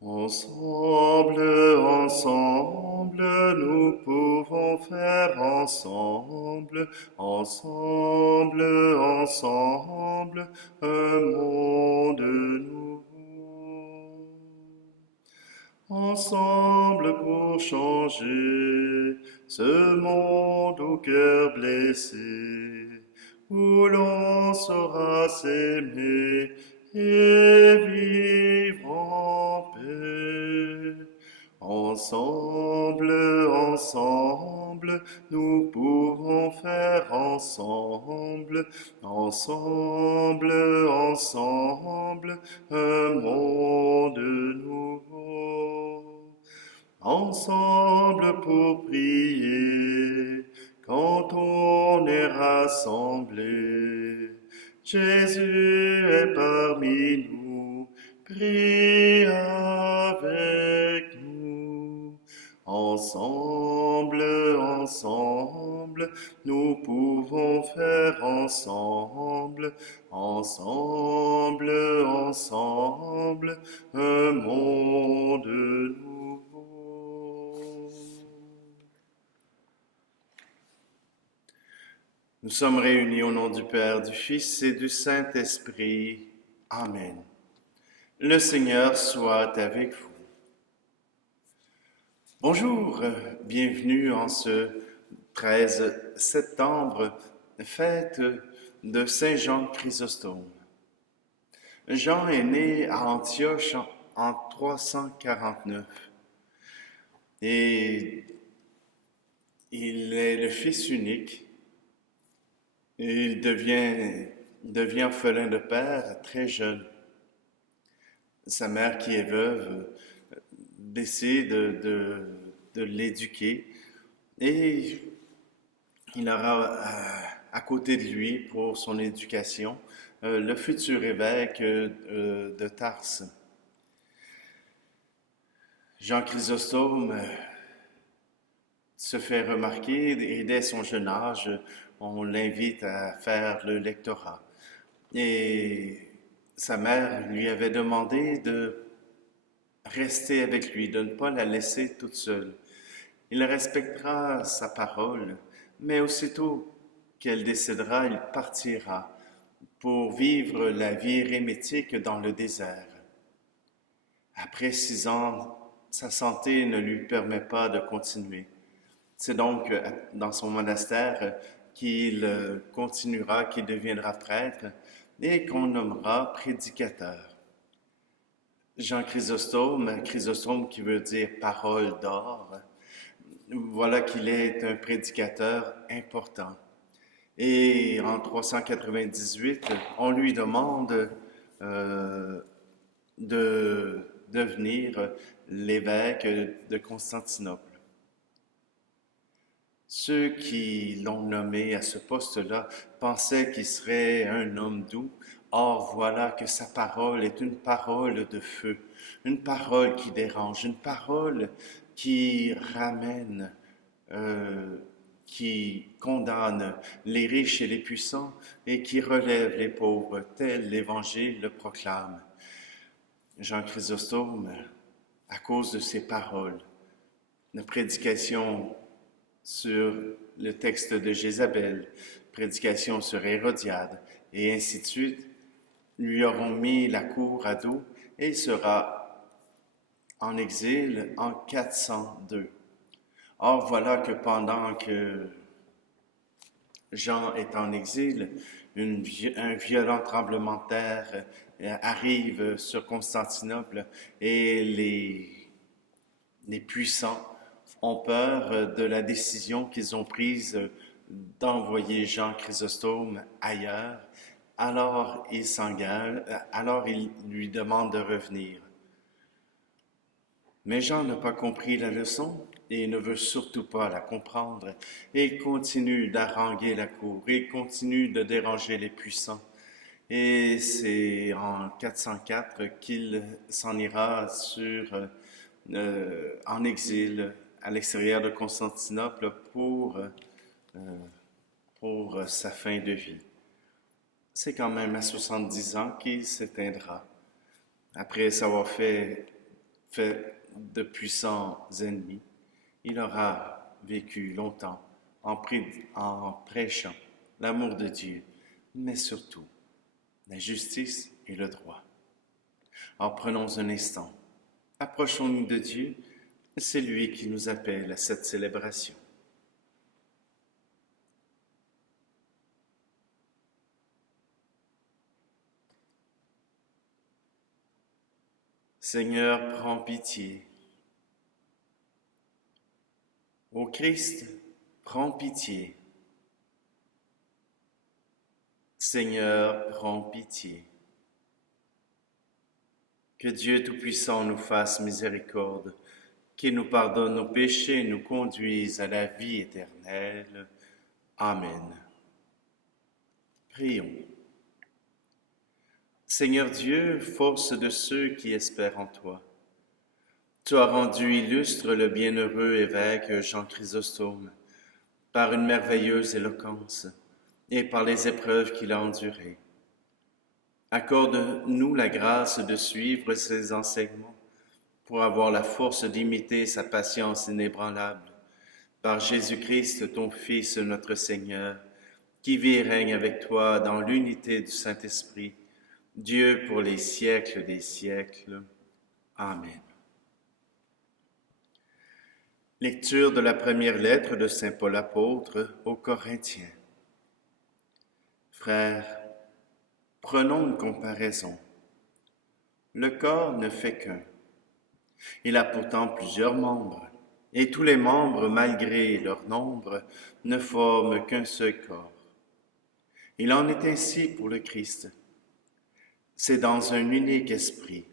Ensemble, ensemble, nous pouvons faire ensemble, ensemble, ensemble, un monde nouveau. Ensemble pour changer ce monde au cœur blessé, où l'on saura s'aimer et vivre en paix. Ensemble, ensemble, nous pouvons faire ensemble, ensemble, ensemble, un monde nouveau. Ensemble pour prier, quand on est rassemblés. Jésus est parmi nous, prie avec nous. Ensemble, ensemble, nous pouvons faire ensemble, ensemble, ensemble, un monde nouveau. Nous sommes réunis au nom du Père, du Fils et du Saint-Esprit. Amen. Le Seigneur soit avec vous. Bonjour, bienvenue en ce 13 septembre, fête de Saint Jean Chrysostome. Jean est né à Antioche en 349 et il est le fils unique. Et il devient orphelin de père très jeune. Sa mère, qui est veuve, décide de l'éduquer et il aura à côté de lui pour son éducation le futur évêque de Tarse. Jean Chrysostome se fait remarquer et dès son jeune âge, on l'invite à faire le lectorat. Et sa mère lui avait demandé de rester avec lui, de ne pas la laisser toute seule. Il respectera sa parole, mais aussitôt qu'elle décédera, il partira pour vivre la vie érémitique dans le désert. Après 6 ans, sa santé ne lui permet pas de continuer. C'est donc dans son monastère qu'il continuera, qu'il deviendra prêtre et qu'on nommera prédicateur. Jean Chrysostome, Chrysostome qui veut dire parole d'or, voilà qu'il est un prédicateur important. Et en 398, on lui demande de devenir l'évêque de Constantinople. Ceux qui l'ont nommé à ce poste-là pensaient qu'il serait un homme doux. Or, voilà que sa parole est une parole de feu, une parole qui dérange, une parole qui ramène, qui condamne les riches et les puissants et qui relève les pauvres, tel l'Évangile le proclame. Jean Chrysostome, à cause de ses paroles, la prédication sur le texte de Jézabel, prédication sur Hérodiade, et ainsi de suite, lui auront mis la cour à dos et il sera en exil en 402. Or, voilà que pendant que Jean est en exil, un violent tremblement de terre arrive sur Constantinople et les puissants ont peur de la décision qu'ils ont prise d'envoyer Jean Chrysostome ailleurs. Alors il s'engage, alors il lui demande de revenir. Mais Jean n'a pas compris la leçon et ne veut surtout pas la comprendre et continue d'haranguer la cour et continue de déranger les puissants. Et c'est en 404 qu'il s'en ira en exil à l'extérieur de Constantinople pour sa fin de vie. C'est quand même à 70 ans qu'il s'éteindra, après avoir fait fait de puissants ennemis, il aura vécu longtemps en prêchant l'amour de Dieu, mais surtout la justice et le droit. Alors prenons un instant, approchons-nous de Dieu, c'est lui qui nous appelle à cette célébration. Seigneur, prends pitié. Ô Christ, prends pitié. Seigneur, prends pitié. Que Dieu Tout-Puissant nous fasse miséricorde, qu'il nous pardonne nos péchés et nous conduise à la vie éternelle. Amen. Prions. Seigneur Dieu, force de ceux qui espèrent en toi, tu as rendu illustre le bienheureux évêque Jean Chrysostome par une merveilleuse éloquence et par les épreuves qu'il a endurées. Accorde-nous la grâce de suivre ses enseignements pour avoir la force d'imiter sa patience inébranlable. Par Jésus-Christ, ton Fils, notre Seigneur, qui vit et règne avec toi dans l'unité du Saint-Esprit, Dieu pour les siècles des siècles. Amen. Lecture de la première lettre de Saint Paul apôtre aux Corinthiens. Frères, prenons une comparaison. Le corps ne fait qu'un. Il a pourtant plusieurs membres, et tous les membres, malgré leur nombre, ne forment qu'un seul corps. Il en est ainsi pour le Christ. C'est dans un unique esprit,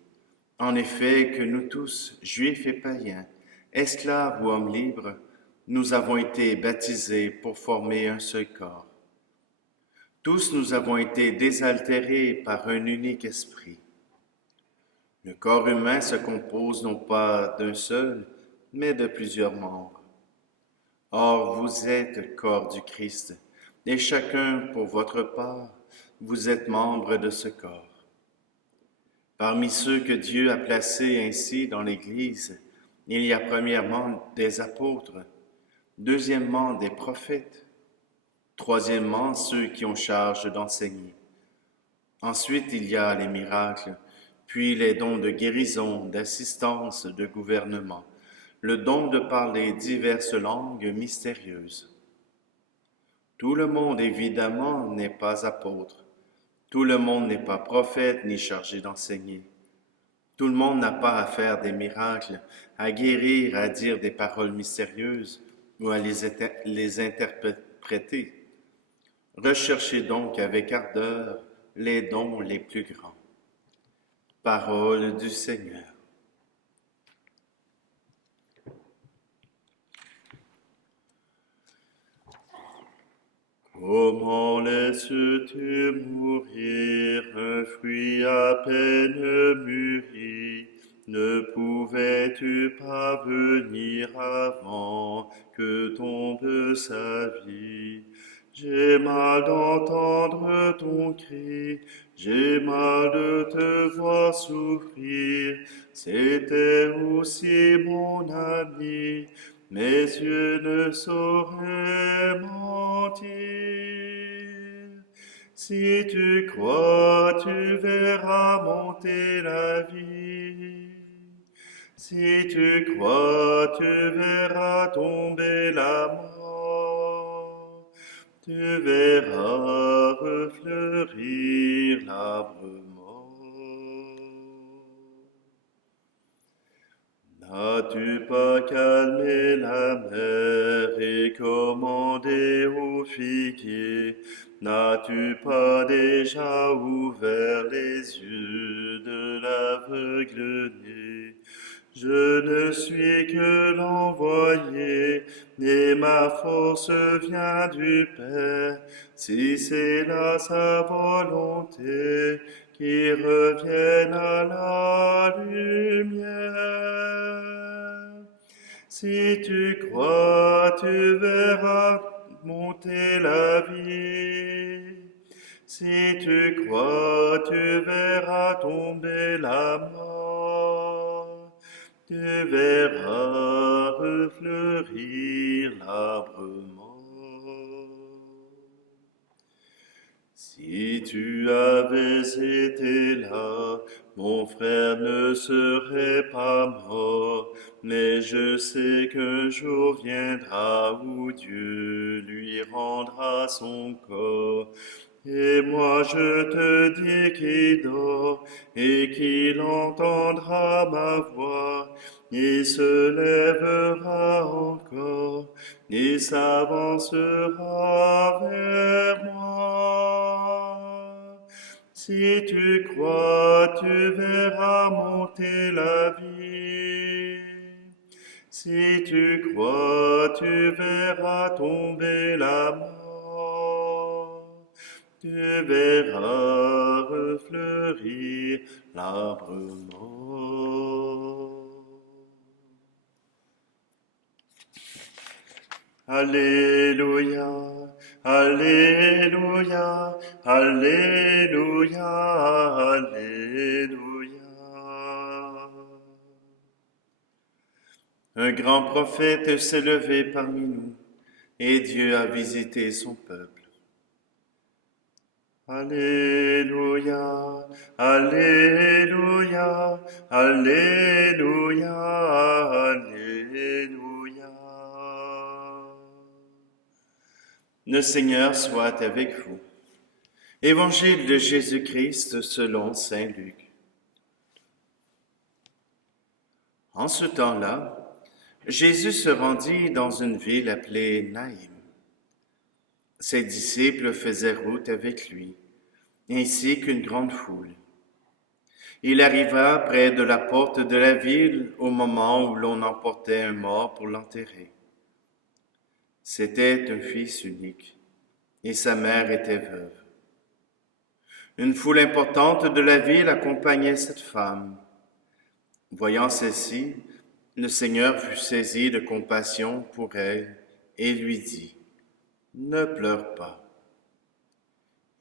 en effet, que nous tous, juifs et païens, esclaves ou hommes libres, nous avons été baptisés pour former un seul corps. Tous nous avons été désaltérés par un unique esprit. Le corps humain se compose non pas d'un seul, mais de plusieurs membres. Or, vous êtes corps du Christ, et chacun, pour votre part, vous êtes membre de ce corps. Parmi ceux que Dieu a placés ainsi dans l'Église, il y a premièrement des apôtres, deuxièmement des prophètes, troisièmement ceux qui ont charge d'enseigner. Ensuite, il y a les miracles, puis les dons de guérison, d'assistance, de gouvernement, le don de parler diverses langues mystérieuses. Tout le monde, évidemment, n'est pas apôtre. Tout le monde n'est pas prophète ni chargé d'enseigner. Tout le monde n'a pas à faire des miracles, à guérir, à dire des paroles mystérieuses ou à les interpréter. Recherchez donc avec ardeur les dons les plus grands. Parole du Seigneur. Comment laisses-tu mourir un fruit à peine mûri? Ne pouvais-tu pas venir avant que tombe sa vie? J'ai mal d'entendre ton cri, j'ai mal de te voir souffrir. C'était aussi mon ami. Mes yeux ne sauraient mentir. Si tu crois, tu verras monter la vie. Si tu crois, tu verras tomber la mort. Tu verras refleurir l'arbre mort. N'as-tu pas calmé la mer et commandé aux figuiers? N'as-tu pas déjà ouvert les yeux de l'aveugle-né? Je ne suis que l'envoyé, et ma force vient du Père. Si c'est là sa volonté, qui revienne à la lumière. Si tu crois, tu verras monter la vie. Si tu crois, tu verras tomber la mort. tu verras refleurir l'arbre mort. Si tu avais été là, mon frère ne serait pas mort, mais je sais qu'un jour viendra où Dieu lui rendra son corps. Et moi je te dis qu'il dort et qu'il entendra ma voix. Il se lèvera encore et s'avancera vers moi. Si tu crois, tu verras monter la vie. Si tu crois, tu verras tomber la mort. Tu verras refleurir l'arbre mort. Alléluia, Alléluia, Alléluia, Alléluia. Un grand prophète s'est levé parmi nous, et Dieu a visité son peuple. Alléluia, Alléluia, Alléluia, Alléluia. Le Seigneur soit avec vous. Évangile de Jésus-Christ selon saint Luc. En ce temps-là, Jésus se rendit dans une ville appelée Naïm. Ses disciples faisaient route avec lui, ainsi qu'une grande foule. Il arriva près de la porte de la ville au moment où l'on emportait un mort pour l'enterrer. C'était un fils unique, et sa mère était veuve. Une foule importante de la ville accompagnait cette femme. Voyant celle-ci, le Seigneur fut saisi de compassion pour elle et lui dit, « Ne pleure pas. »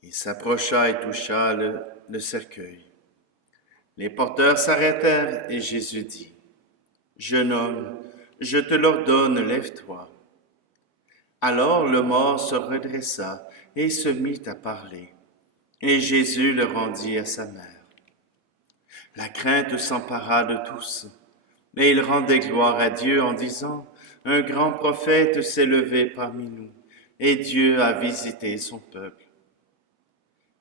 Il s'approcha et toucha le cercueil. Les porteurs s'arrêtèrent et Jésus dit, « Jeune homme, je te l'ordonne, lève-toi. » Alors le mort se redressa et se mit à parler, et Jésus le rendit à sa mère. La crainte s'empara de tous, mais ils rendaient gloire à Dieu en disant, « Un grand prophète s'est levé parmi nous, et Dieu a visité son peuple. »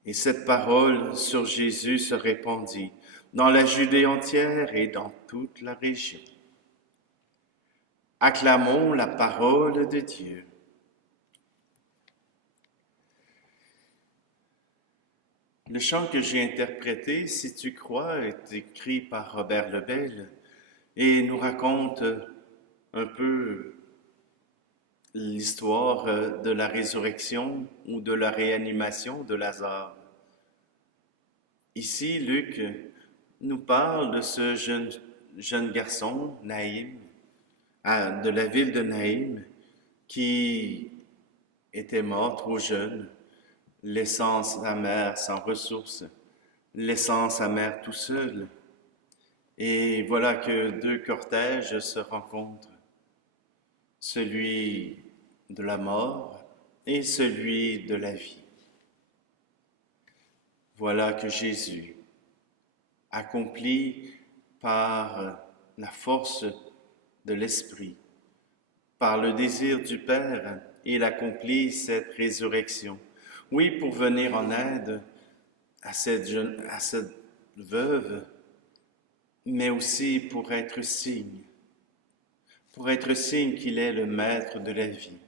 Et cette parole sur Jésus se répandit dans la Judée entière et dans toute la région. Acclamons la parole de Dieu. Le chant que j'ai interprété, Si tu crois, est écrit par Robert Lebel et nous raconte un peu l'histoire de la résurrection ou de la réanimation de Lazare. Ici, Luc nous parle de ce jeune garçon, Naïm, de la ville de Naïm, qui était mort trop jeune, laissant sa mère sans ressources, laissant sa mère tout seul. Et voilà que deux cortèges se rencontrent, celui de la mort et celui de la vie. Voilà que Jésus, accompli par la force de l'Esprit, par le désir du Père, il accomplit cette résurrection. Oui, pour venir en aide à cette veuve, mais aussi pour être signe qu'il est le maître de la vie,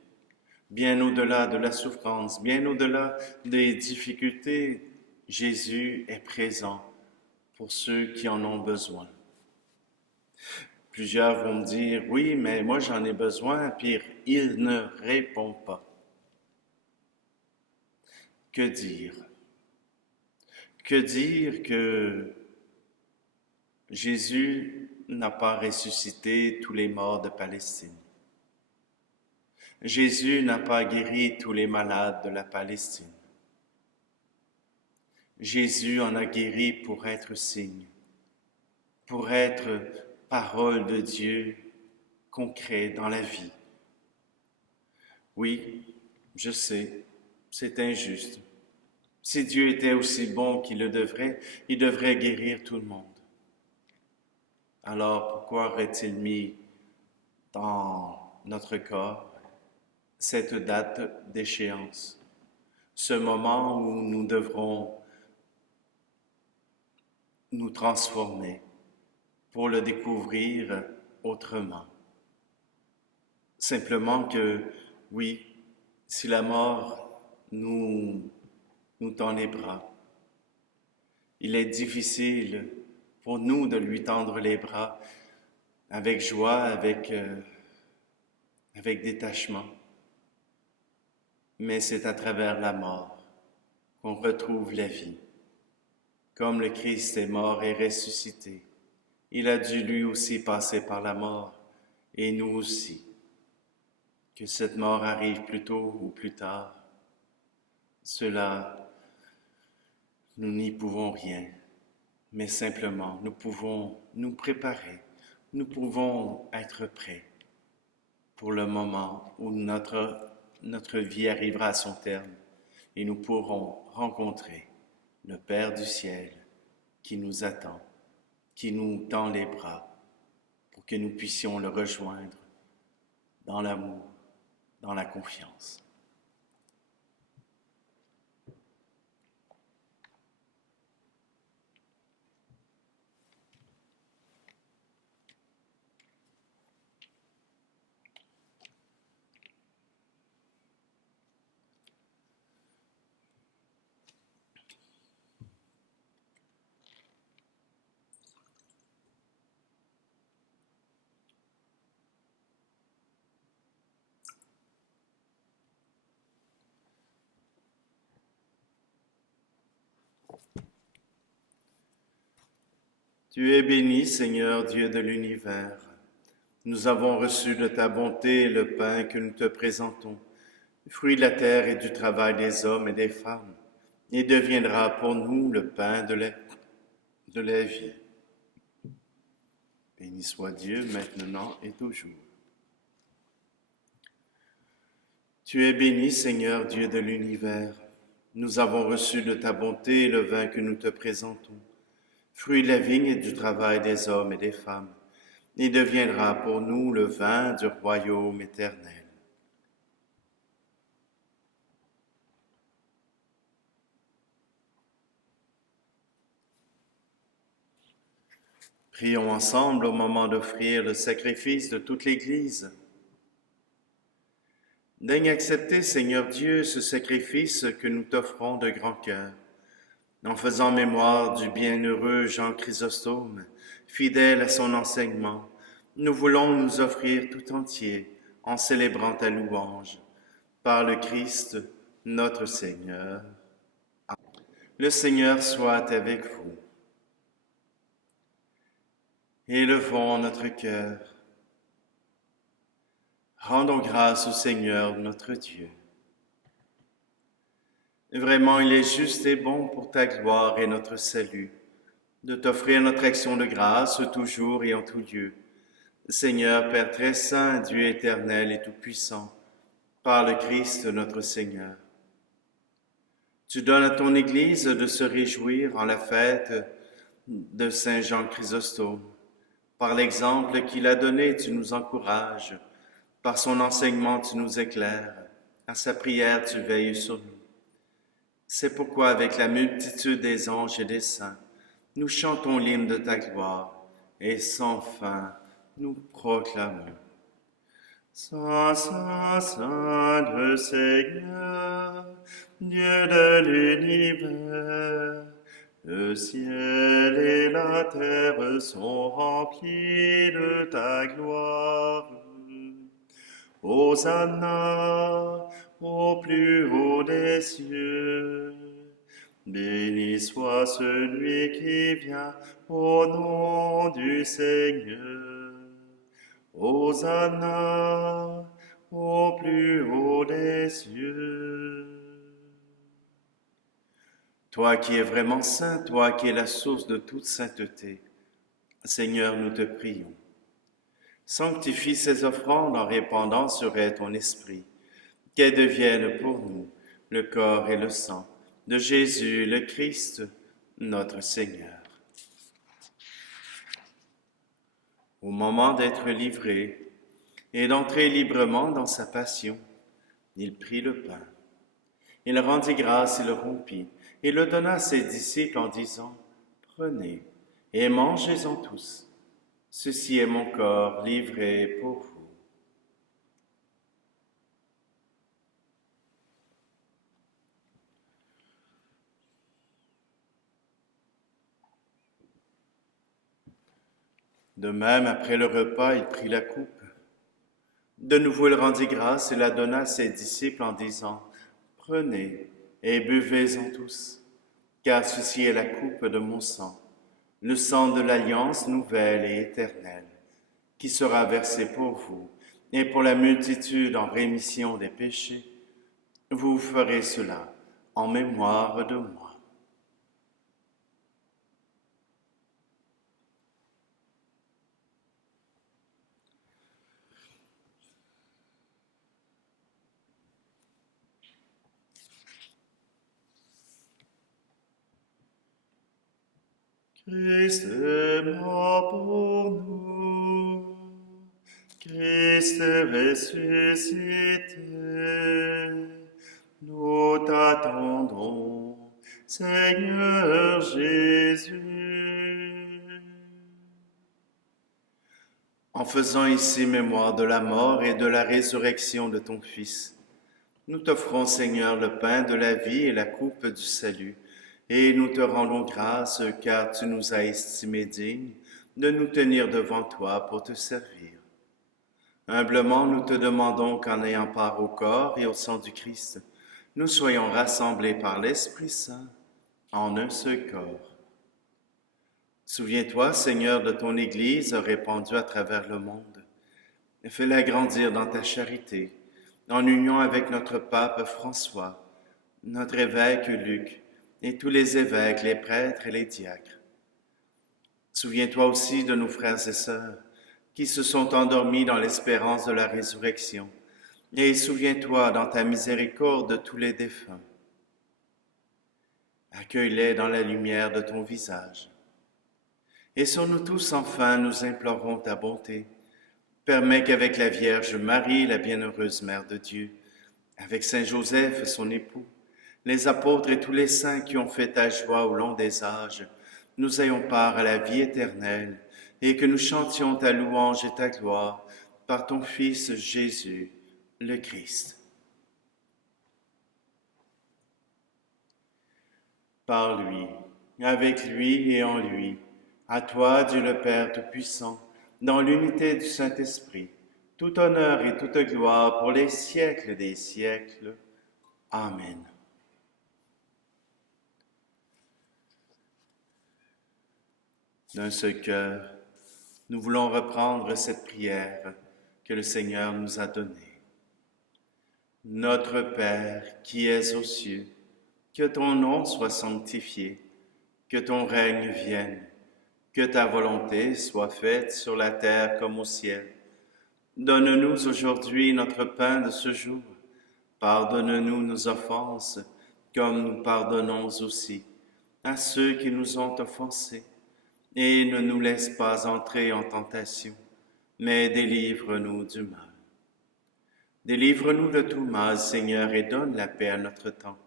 bien au-delà de la souffrance, bien au-delà des difficultés. Jésus est présent pour ceux qui en ont besoin. Plusieurs vont me dire, oui, mais moi j'en ai besoin, puis il ne répond pas. Que dire? Que dire que Jésus n'a pas ressuscité tous les morts de Palestine? Jésus n'a pas guéri tous les malades de la Palestine. Jésus en a guéri pour être signe, pour être parole de Dieu concret dans la vie. Oui, je sais, c'est injuste. Si Dieu était aussi bon qu'il le devrait, il devrait guérir tout le monde. Alors pourquoi aurait-il mis dans notre corps cette date d'échéance, ce moment où nous devrons nous transformer pour le découvrir autrement? Simplement que, oui, si la mort nous tend les bras, il est difficile pour nous de lui tendre les bras avec joie, avec détachement. Mais c'est à travers la mort qu'on retrouve la vie. Comme le Christ est mort et ressuscité, il a dû lui aussi passer par la mort, et nous aussi. Que cette mort arrive plus tôt ou plus tard, cela, nous n'y pouvons rien, mais simplement nous pouvons nous préparer, nous pouvons être prêts pour le moment où notre vie arrivera à son terme et nous pourrons rencontrer le Père du ciel qui nous attend, qui nous tend les bras pour que nous puissions le rejoindre dans l'amour, dans la confiance. Tu es béni, Seigneur Dieu de l'univers. Nous avons reçu de ta bonté le pain que nous te présentons, fruit de la terre et du travail des hommes et des femmes, et deviendra pour nous le pain de la vie. Béni soit Dieu maintenant et toujours. Tu es béni, Seigneur Dieu de l'univers. Nous avons reçu de ta bonté le vin que nous te présentons, fruit de la vigne et du travail des hommes et des femmes, et deviendra pour nous le vin du royaume éternel. Prions ensemble au moment d'offrir le sacrifice de toute l'Église. Daigne accepter, Seigneur Dieu, ce sacrifice que nous t'offrons de grand cœur, en faisant mémoire du bienheureux Jean Chrysostome, fidèle à son enseignement. Nous voulons nous offrir tout entier en célébrant ta louange. Par le Christ, notre Seigneur. Le Seigneur soit avec vous. Élevons notre cœur. Rendons grâce au Seigneur notre Dieu. Vraiment, il est juste et bon pour ta gloire et notre salut, de t'offrir notre action de grâce toujours et en tout lieu. Seigneur, Père très saint, Dieu éternel et tout-puissant, par le Christ notre Seigneur. Tu donnes à ton Église de se réjouir en la fête de Saint Jean Chrysostome. Par l'exemple qu'il a donné, tu nous encourages. Par son enseignement, tu nous éclaires. À sa prière, tu veilles sur nous. C'est pourquoi, avec la multitude des anges et des saints, nous chantons l'hymne de ta gloire, et sans fin, nous proclamons. Saint, Saint, Saint, le Seigneur, Dieu de l'univers, le ciel et la terre sont remplis de ta gloire. Hosanna au plus haut des cieux. Béni soit celui qui vient au nom du Seigneur. Hosanna au plus haut des cieux. Toi qui es vraiment saint, toi qui es la source de toute sainteté, Seigneur, nous te prions. Sanctifie ces offrandes en répandant sur elles ton esprit, qu'elles deviennent pour nous le corps et le sang de Jésus le Christ, notre Seigneur. Au moment d'être livré et d'entrer librement dans sa passion, il prit le pain. Il rendit grâce et le rompit, et le donna à ses disciples en disant, « Prenez et mangez-en tous. Ceci est mon corps livré pour vous. » De même, après le repas, il prit la coupe. De nouveau, il rendit grâce et la donna à ses disciples en disant, « Prenez et buvez-en tous, car ceci est la coupe de mon sang, le sang de l'alliance nouvelle et éternelle, qui sera versé pour vous et pour la multitude en rémission des péchés. Vous ferez cela en mémoire de moi. » Christ est mort pour nous, Christ est ressuscité, nous t'attendons, Seigneur Jésus. En faisant ici mémoire de la mort et de la résurrection de ton Fils, nous t'offrons, Seigneur, le pain de la vie et la coupe du salut, et nous te rendons grâce car tu nous as estimés dignes de nous tenir devant toi pour te servir. Humblement, nous te demandons qu'en ayant part au corps et au sang du Christ, nous soyons rassemblés par l'Esprit Saint en un seul corps. Souviens-toi, Seigneur, de ton Église répandue à travers le monde. Fais-la grandir dans ta charité, en union avec notre pape François, notre évêque Luc, et tous les évêques, les prêtres et les diacres. Souviens-toi aussi de nos frères et sœurs qui se sont endormis dans l'espérance de la résurrection, et souviens-toi dans ta miséricorde de tous les défunts. Accueille-les dans la lumière de ton visage. Et sur nous tous, enfin, nous implorons ta bonté. Permets qu'avec la Vierge Marie, la bienheureuse Mère de Dieu, avec Saint Joseph, son époux, les apôtres et tous les saints qui ont fait ta joie au long des âges, nous ayons part à la vie éternelle et que nous chantions ta louange et ta gloire par ton Fils Jésus, le Christ. Par lui, avec lui et en lui, à toi, Dieu le Père Tout-Puissant, dans l'unité du Saint-Esprit, tout honneur et toute gloire pour les siècles des siècles. Amen. D'un seul cœur, nous voulons reprendre cette prière que le Seigneur nous a donnée. Notre Père qui es aux cieux, que ton nom soit sanctifié, que ton règne vienne, que ta volonté soit faite sur la terre comme au ciel. Donne-nous aujourd'hui notre pain de ce jour. Pardonne-nous nos offenses, comme nous pardonnons aussi à ceux qui nous ont offensés. Et ne nous laisse pas entrer en tentation, mais délivre-nous du mal. Délivre-nous de tout mal, Seigneur, et donne la paix à notre temps.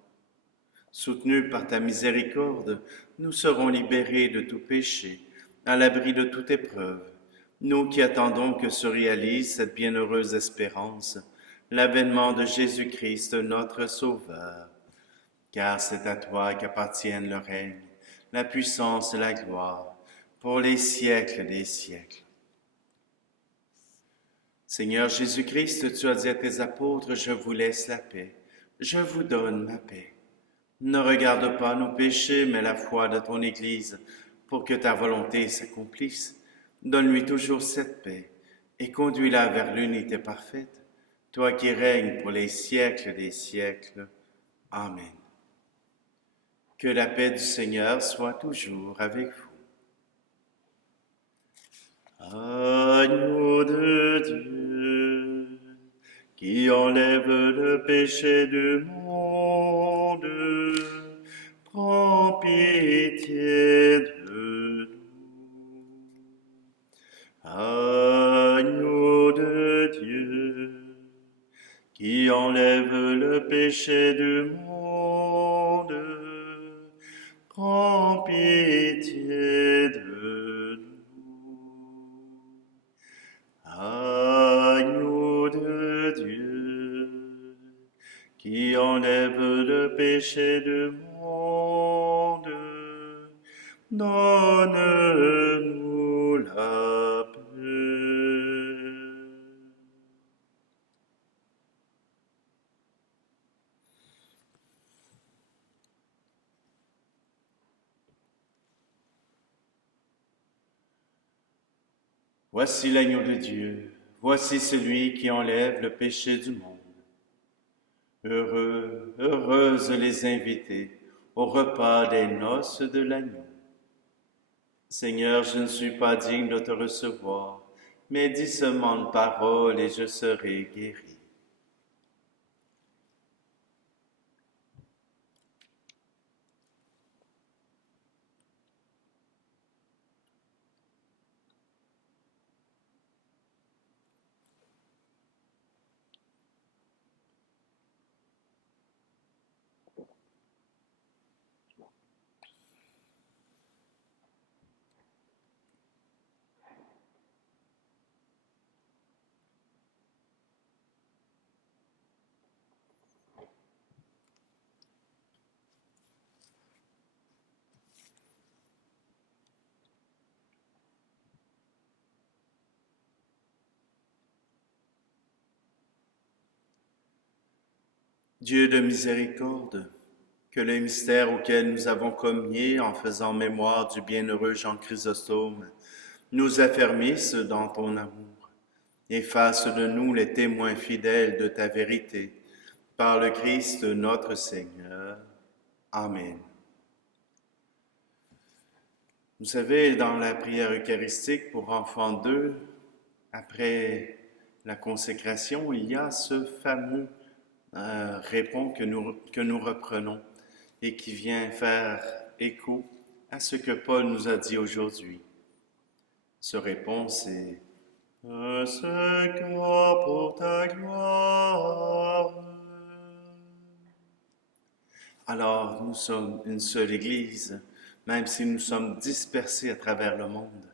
Soutenus par ta miséricorde, nous serons libérés de tout péché, à l'abri de toute épreuve, nous qui attendons que se réalise cette bienheureuse espérance, l'avènement de Jésus-Christ, notre Sauveur. Car c'est à toi qu'appartiennent le règne, la puissance et la gloire, pour les siècles des siècles. Seigneur Jésus-Christ, tu as dit à tes apôtres, « Je vous laisse la paix, je vous donne ma paix. » Ne regarde pas nos péchés, mais la foi de ton Église, pour que ta volonté s'accomplisse. Donne-lui toujours cette paix et conduis-la vers l'unité parfaite, toi qui règnes pour les siècles des siècles. Amen. Que la paix du Seigneur soit toujours avec vous. Agneau de péché du monde, prends pitié de nous. Agneau de Dieu, qui enlève le péché du monde, prends pitié de nous. Agneau de Dieu, qui enlève le péché du monde, donne-nous la paix. Voici l'agneau de Dieu, voici celui qui enlève le péché du monde. Heureux, heureuses les invités au repas des noces de l'agneau. Seigneur, je ne suis pas digne de te recevoir, mais dis seulement une parole et je serai guéri. Dieu de miséricorde, que le mystère auquel nous avons communié en faisant mémoire du bienheureux Jean Chrysostome nous affermisse dans ton amour et fasse de nous les témoins fidèles de ta vérité, par le Christ notre Seigneur. Amen. Vous savez, dans la prière eucharistique pour enfants d'eux, après la consécration, il y a ce fameux répond que nous reprenons et qui vient faire écho à ce que Paul nous a dit aujourd'hui. Ce répond, c'est « Seigneur, pour ta gloire ». Alors, nous sommes une seule Église, même si nous sommes dispersés à travers le monde.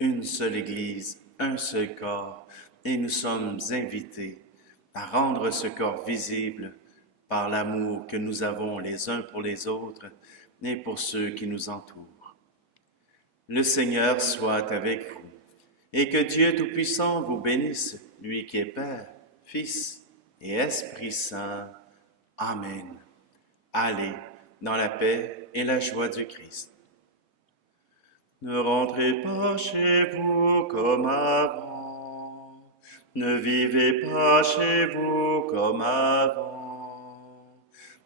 Une seule Église, un seul corps, et nous sommes invités à rendre ce corps visible par l'amour que nous avons les uns pour les autres et pour ceux qui nous entourent. Le Seigneur soit avec vous, et que Dieu Tout-Puissant vous bénisse, lui qui est Père, Fils et Esprit Saint. Amen. Allez dans la paix et la joie du Christ. Ne rentrez pas chez vous comme avant. Ne vivez pas chez vous comme avant.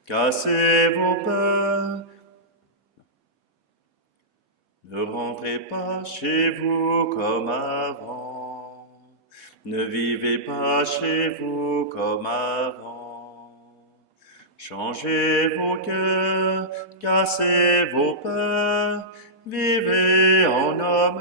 Cassez vos peurs. Ne rentrez pas chez vous comme avant. Ne vivez pas chez vous comme avant. Changez vos cœurs, cassez vos peurs, vivez en homme